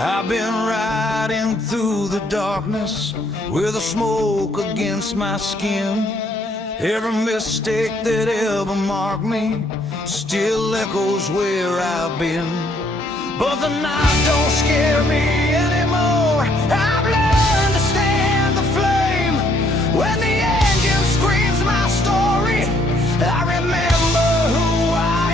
I've been riding through the darkness with the smoke against my skin. Every mistake that ever marked me still echoes where I've been. But the night don't scare me anymore. I've learned to stand the flame. When the engine screams my story, I remember who I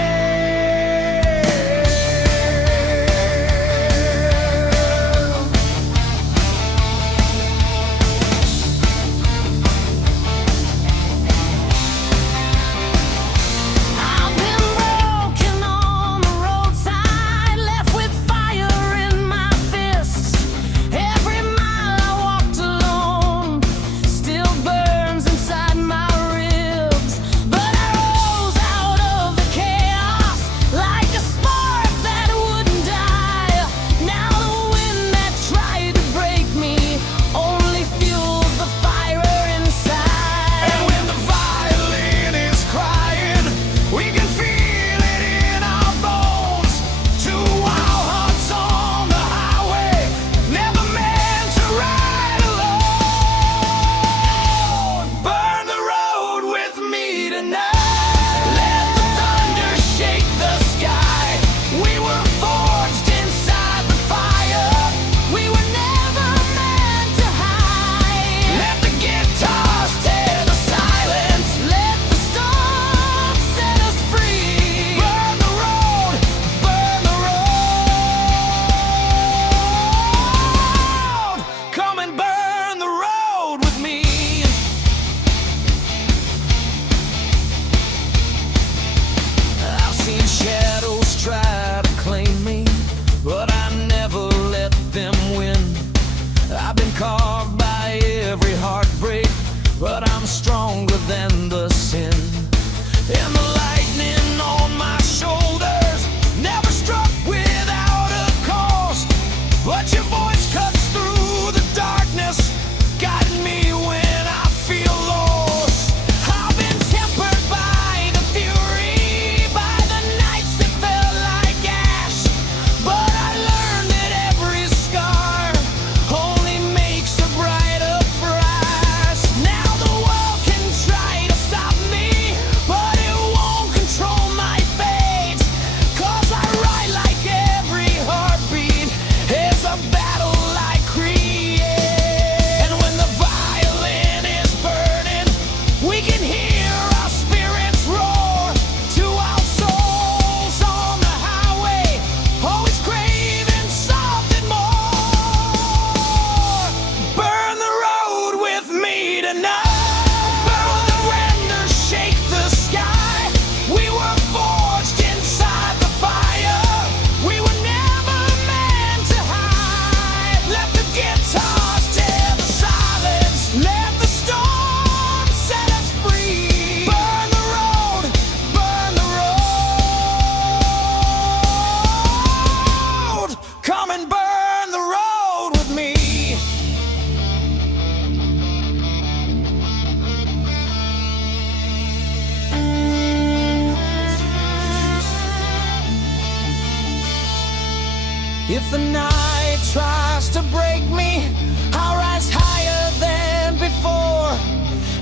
If the night tries to break me, I'll rise higher than before.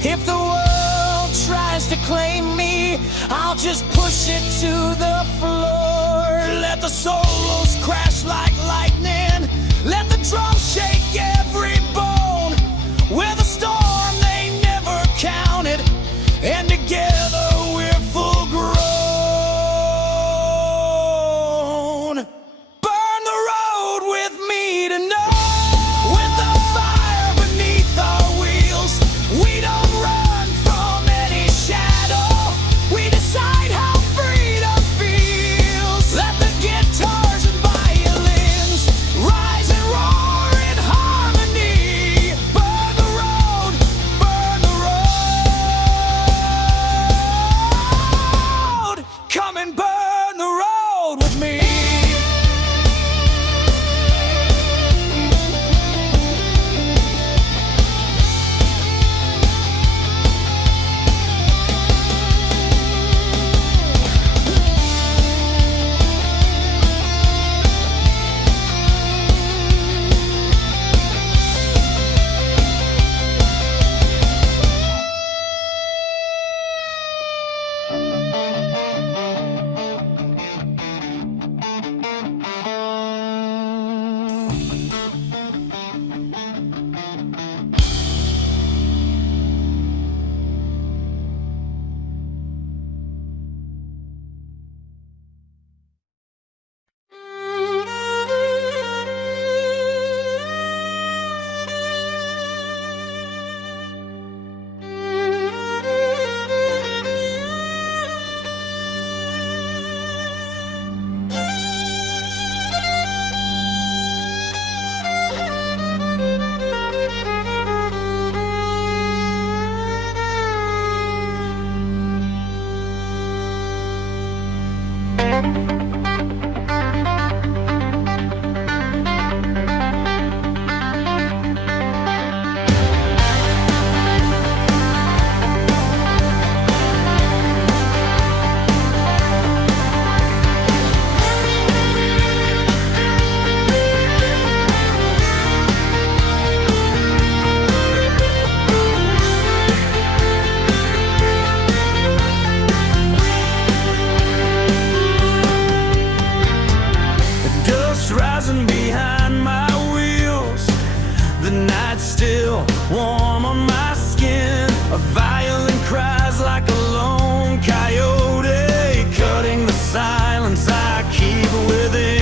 If the world tries to claim me, I'll just push it to the floor. Let the solos crash like lightning, let the drums shake every bone. With a storm they never counted, and together we're full grown. Burn the road with me tonight. With the fire beneath our wheels, we don't run from any shadow. We decide how freedom feels. Let the guitars and violins rise and roar in still warm on my skin. A violin cries like a lone coyote, cutting the silence I keep within.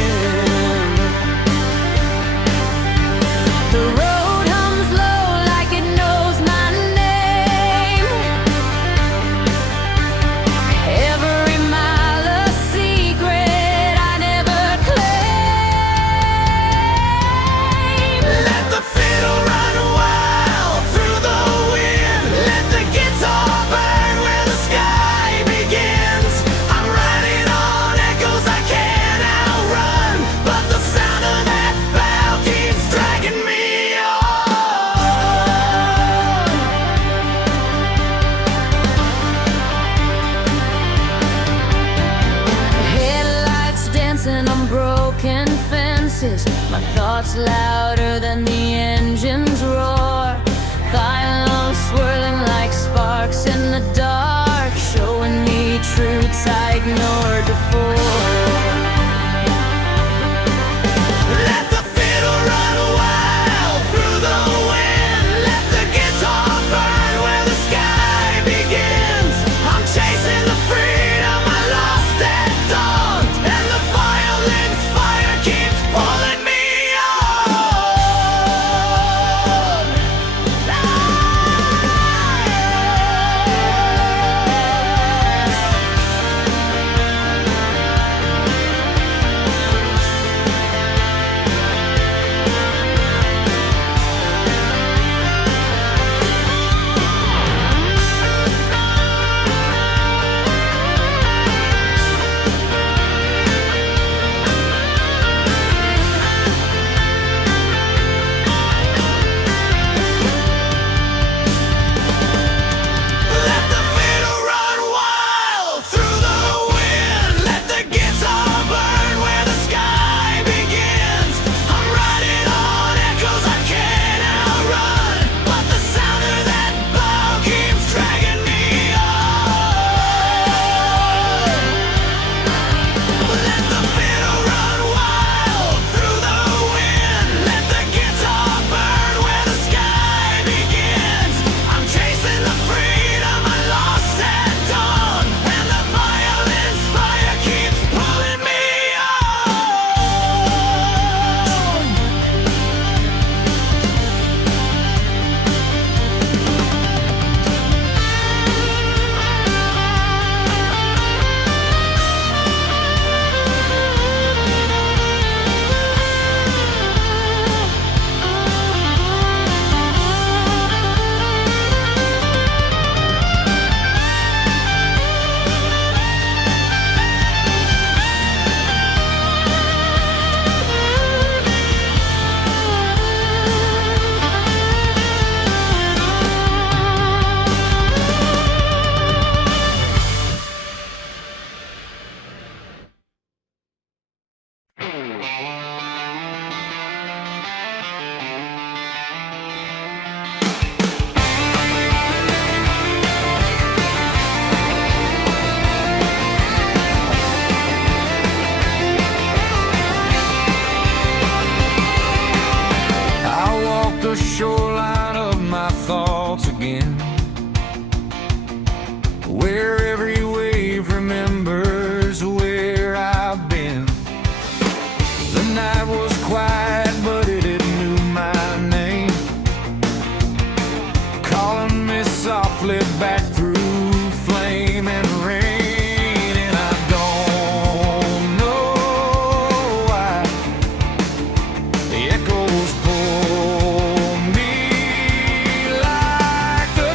The road hums low like it knows my name. Every mile a secret I never claimed. Let the fiddle run wild through the wind. Let the guitar burn where the sky begins. I'm riding on echoes I can't outrun, but the sound of that bell keeps dragging me on. Headlights dancing on broken fences. My thoughts louder than the engine's roar. Violence swirling like sparks in the dark, showing me truths I ignored before. Let the fiddle run wild through the wind. Let the guitar burn where the sky begins. I'm chasing the freedom I lost at dawn, and the violin's fire keeps pulling me on. Let the fiddle run wild through the wind. Let the guitar burn where the sky begins. I'm riding on echoes I can't outrun, but the sound of that bow keeps dragging me on. Let the fiddle run wild through the wind. Let the guitar burn where the sky begins. I'm chasing the freedom I lost at dawn, and the violin's fire keeps pulling me on. I walk the shoreline of my thoughts again, where every wave remembers where I've been. The night was quiet, but it knew my name, calling me softly back through flame and rain. And I don't know why the echoes pull me like the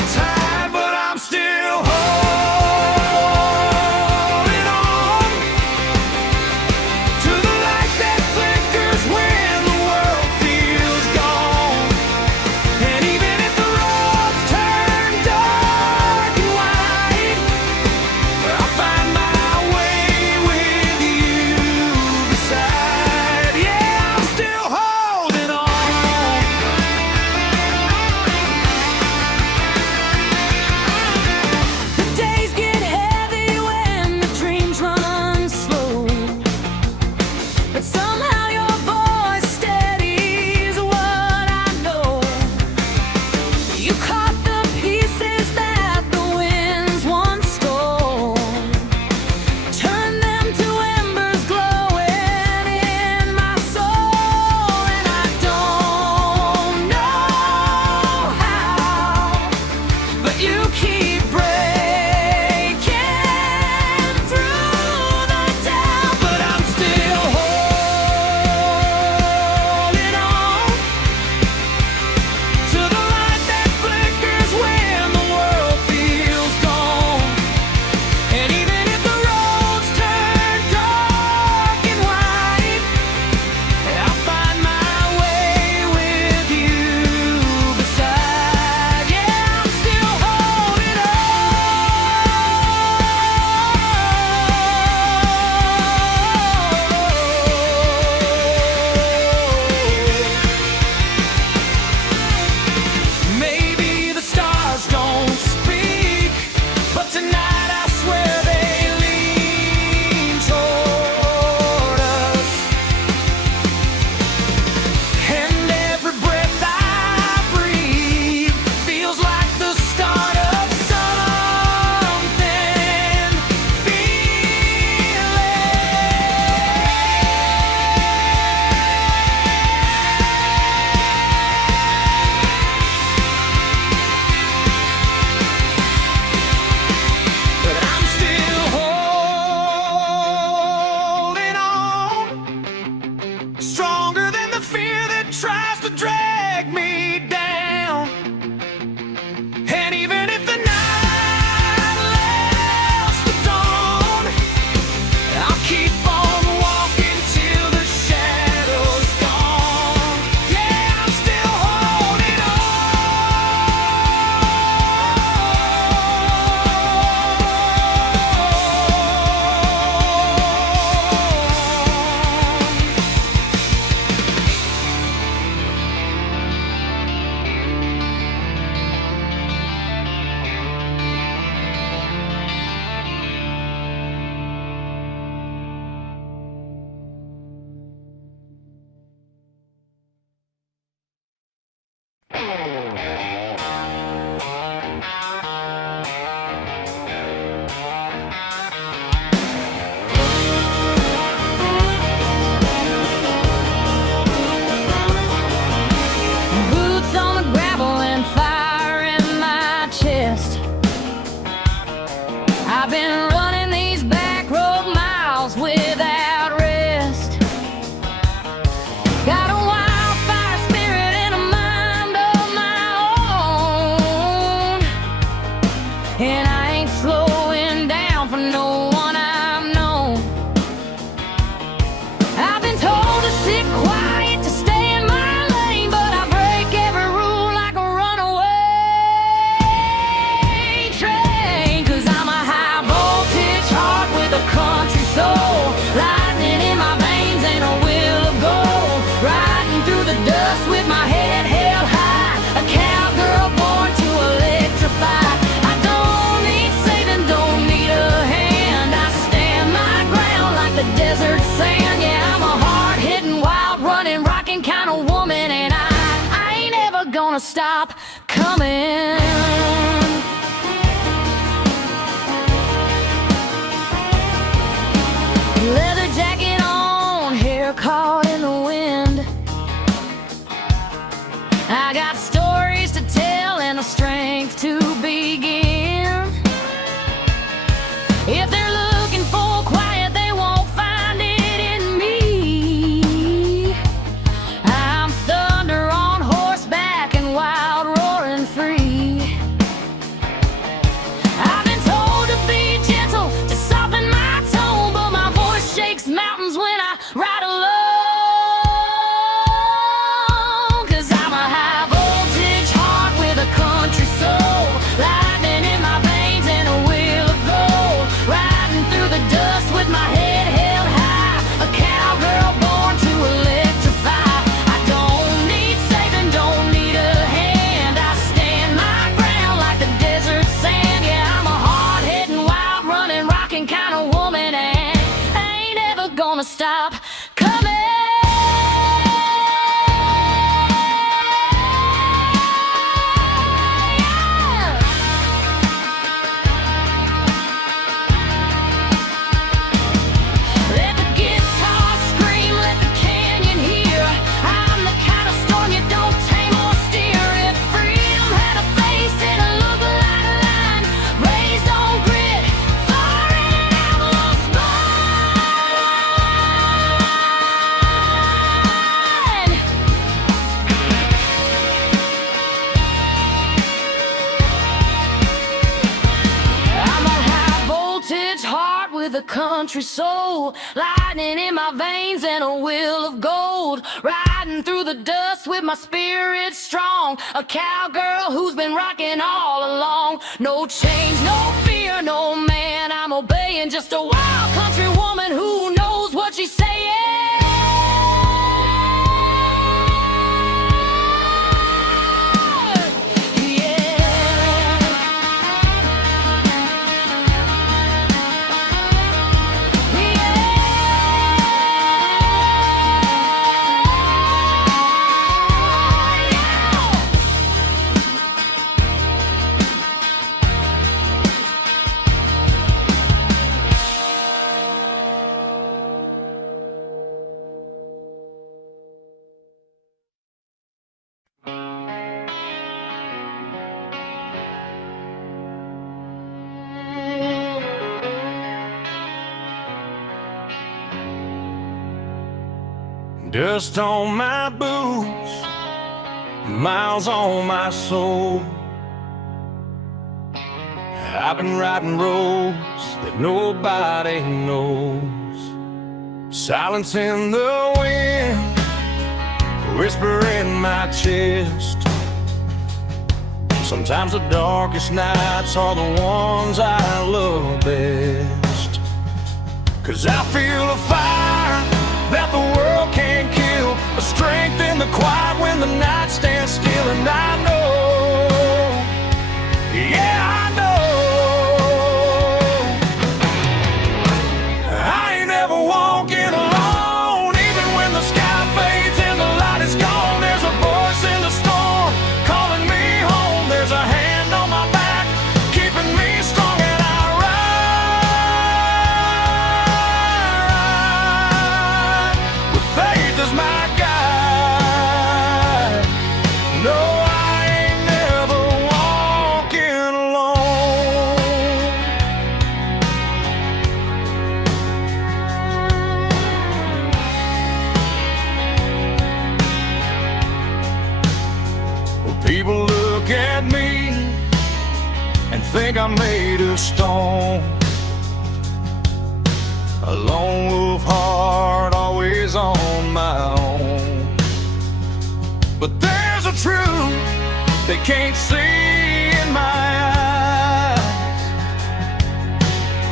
stop coming. Leather jacket on, hair caught in the wind. I got stories to tell and the strength to begin. If they're looking for quiet, they won't find it in me. I'm thunder on horseback and wild, roaring free. I've been told to be gentle, to soften my tone, but my voice shakes mountains when I ride alone. 'Cause I'm a high voltage heart with a country soul, lightning in my veins and a wheel of gold, riding through the dust with my head held high, a cowgirl born to electrify. I don't need saving, don't need a hand, I stand my ground like the desert sand. Yeah, I'm a hard-hitting, wild-running, rocking kind of woman, and I ain't ever gonna stop coming. Let the guitar scream, let the canyon hear. I'm the kind of storm you don't tame or steer. If freedom had a face, it'd look like a lion raised on grit, far in an outlaw spine. I'm a high voltage heart with a country soul, lightning in my veins and a will of gold, riding through the dust with my spirit strong, a cowgirl who's been rocking all along. No change, no fear, no man I'm obeying, just a wild country woman who knows what she's saying. Dust on my boots, miles on my soul. I've been riding roads that nobody knows. Silence in the wind, whisper in my chest. Sometimes the darkest nights are the ones I love best. 'Cause I feel a fire that the world can't kill, a strength in the quiet when the night stands still. And I know, yeah, I know, I ain't ever walking alone. Even when the sky fades and the light is gone, there's a voice in the storm calling me home. There's a hand on my back keeping me strong, and I ride with faith as my guide. No, I ain't never walking alone. Well, people look at me and think I'm made of stone, a lone wolf heart always on my own. But there's a truth they can't see in my eyes.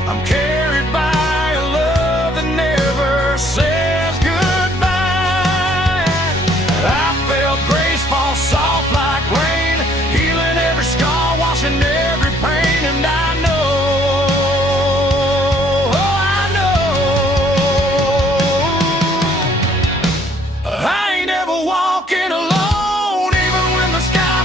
I'm carried by a love that never says goodbye. I felt grace fall soft like rain, healing every scar, washing every pain. And I know, oh, I know, I ain't ever walking alone. Even when the sky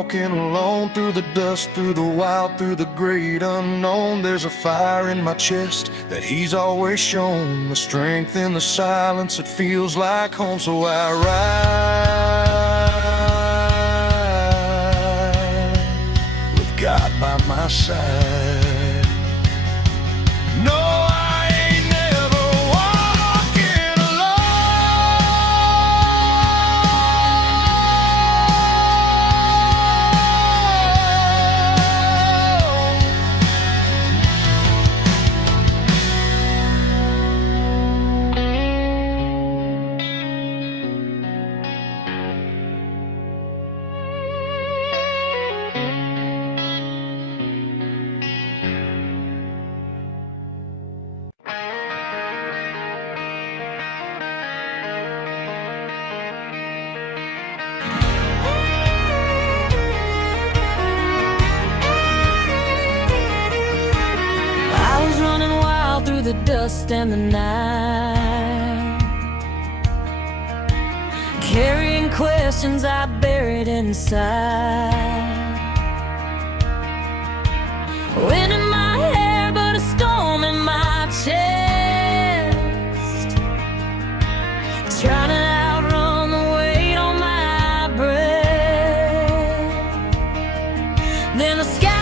walking alone through the dust, through the wild, through the great unknown. There's a fire in my chest that he's always shown, the strength in the silence, it feels like home. So I ride with God by my side. No, I ain't never walking the dust and the night, carrying questions I buried inside. Wind in my hair, but a storm in my chest, trying to outrun the weight on my breath. Then the sky